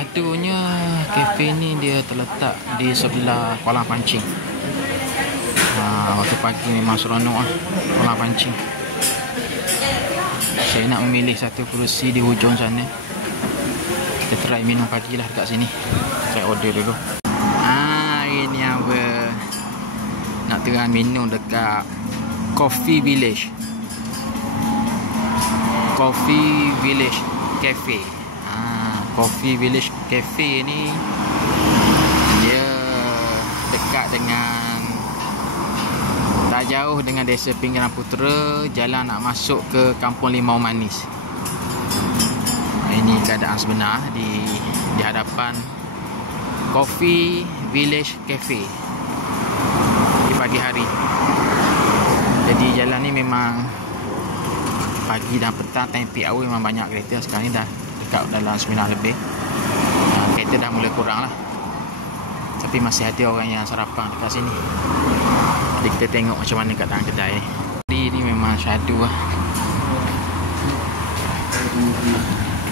Syahdunya kafe ni dia terletak di sebelah kolam pancing. Waktu pagi memang seronok lah kolam pancing. Saya nak memilih satu kerusi di hujung sana. Kita try minum pagi lah dekat sini. Saya order dulu. Ini apa nak terang minum dekat Coffee Village Cafe. Coffee Village Cafe ni dia dekat dengan, tak jauh dengan Desa Pinggiran Putera, jalan nak masuk ke Kampung Limau Manis. Ini keadaan sebenar di hadapan Coffee Village Cafe di pagi hari. Jadi jalan ni memang pagi dan petang, time peak hour memang banyak kereta. Sekarang ni dah dekat dalam 9 lebih. Kereta dah mula kurang lah, tapi masih ada orang yang sarapan dekat sini. Jadi kita tengok macam mana keadaan kedai ni. Ni memang syahdu lah.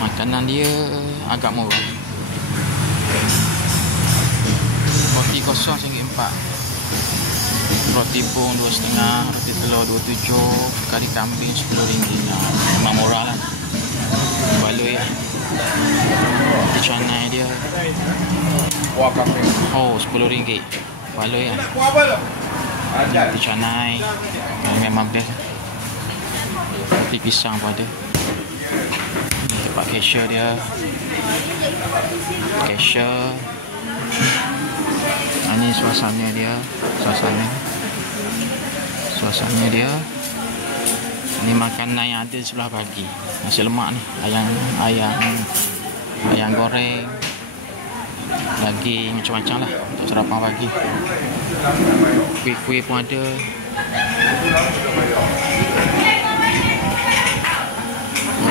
Makanan dia agak murah. Roti kosong RM1.4, roti pun RM2.5, roti telur RM27, kari kambing RM10. Memang murah lah. Baloi lah. Roti canai dia RM10. Baloi lah. Roti canai memang best. Roti pisang pun ada. Tempat cashier dia. Ini suasana dia. Ini makanan yang ada sebelah pagi. Nasi lemak ni, ayam goreng, daging, macam-macam lah untuk sarapan pagi. Kuih-kuih pun ada.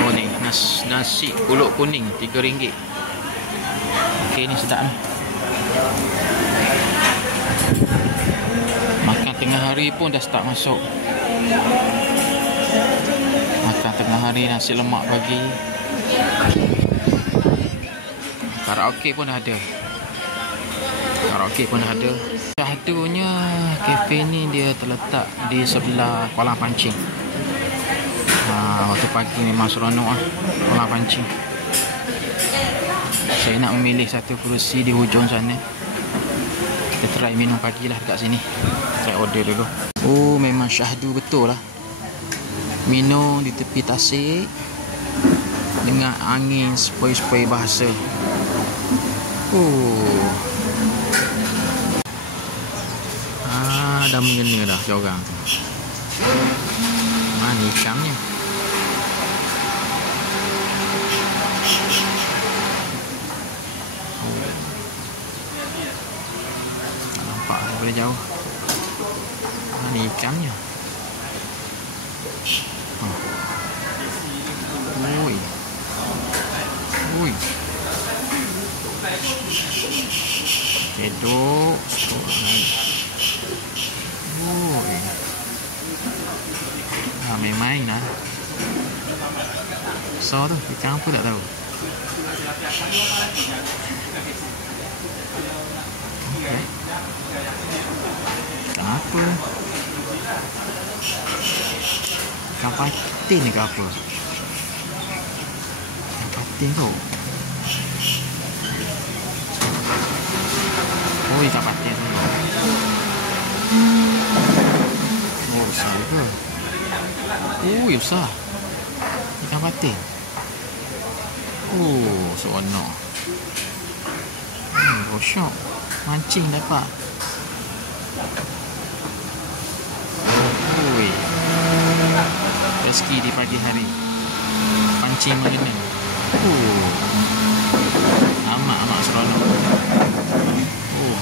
Ni nasi pulut kuning RM3. Okey, ni sedap ni. Makan tengah hari pun dah start masuk. Makan tengah hari, nasi lemak pagi. Karaoke pun ada. Syahdunya kafe ni dia terletak di sebelah kolam pancing. Waktu pagi memang seronok lah kolam pancing. Saya nak memilih satu kerusi di hujung sana. Kita try minum pagi lah dekat sini. Saya order dulu. Memang syahdu betul lah. Minum di tepi tasik dengan angin sepoi-sepoi bahasa. Dah mengena dah seorang tu. Mana ikannya? Nampak daripada jauh. Mana ikannya? Kedok. Main-main lah. Besar tu, ikan apa tak tahu. Okay. Ikan apa? Ikan patin ni ke apa? Ikan patin tu. Ikan patin tu. Besar ke? Besar. Ikan patin. Seronok. Rosyok. Mancing dapat. Rezeki di pagi hari. Pancing marina. Amat seronok.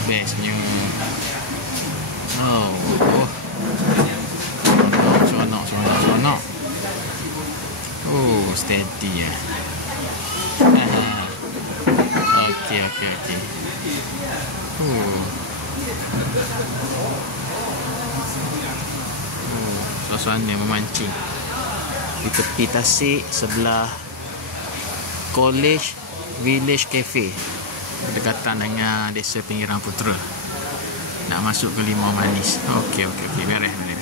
Bestnya. Seronok. Steady ya. Okey. Suasana memancing di tepi tasik sebelah College Village Cafe, berdekatan dengan Desa Pinggiran Putera. Nak masuk ke Limau Manis. Okey, beres.